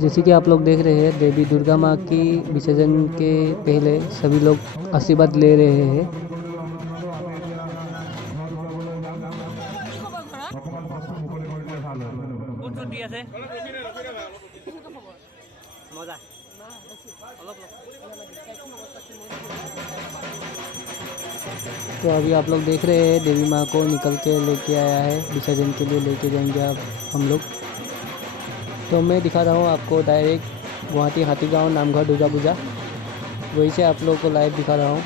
जैसे कि आप लोग देख रहे हैं, देवी दुर्गा माँ की विसर्जन के पहले सभी लोग आशीर्वाद ले रहे हैं। तो अभी आप लोग देख रहे हैं देवी माँ को निकल के लेके आया है, विसर्जन के लिए लेके जाएंगे अब हम लोग। तो मैं दिखा रहा हूँ आपको डायरेक्ट गुवाहाटी हाथीगांव नामघर दुर्गा पूजा, वहीं से आप लोगों को लाइव दिखा रहा हूँ।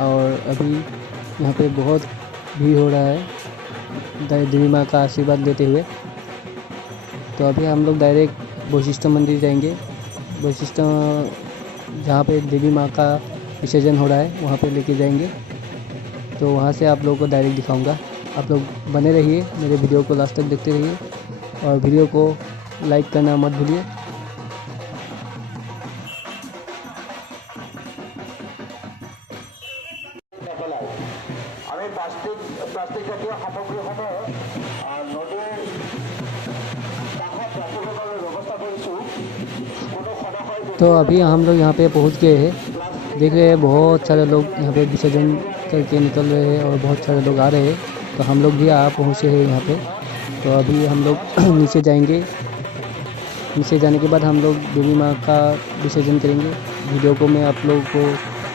और अभी यहाँ पे बहुत भीड़ हो रहा है देवी माँ का आशीर्वाद लेते हुए। तो अभी हम लोग डायरेक्ट वशिष्ठ मंदिर जाएंगे। वशिष्ठ जहाँ पे देवी माँ का विसर्जन हो रहा है वहाँ पे लेके जाएंगे। तो वहाँ से आप लोगों को डायरेक्ट दिखाऊंगा। आप लोग बने रहिए, मेरे वीडियो को लास्ट तक देखते रहिए और वीडियो को लाइक करना मत भूलिए। तो अभी हम लोग यहाँ पे पहुँच गए हैं। देख रहे हैं बहुत सारे लोग यहाँ पे विसर्जन करके निकल रहे हैं और बहुत सारे लोग आ रहे हैं। तो हम लोग भी आ पहुँचे हैं यहाँ पे। तो अभी हम लोग नीचे जाएंगे। नीचे जाने के बाद हम लोग देवी माँ का विसर्जन करेंगे। वीडियो को मैं आप लोगों को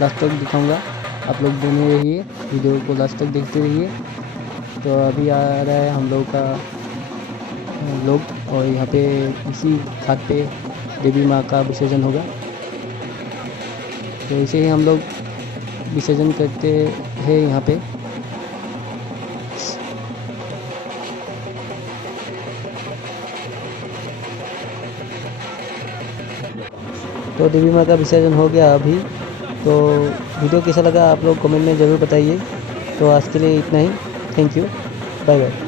लास्ट तक दिखाऊंगा। आप लोग बने रहिए, वीडियो को लास्ट तक देखते रहिए। तो अभी आ रहा है हम लोग का लोग, और यहाँ पे इसी घाट पे देवी माँ का विसर्जन होगा। तो ऐसे ही हम लोग विसर्जन करते हैं यहाँ पे। तो देवी माँ का विसर्जन हो गया अभी। तो वीडियो कैसा लगा आप लोग कमेंट में ज़रूर बताइए। तो आज के लिए इतना ही। Thank you, bye bye.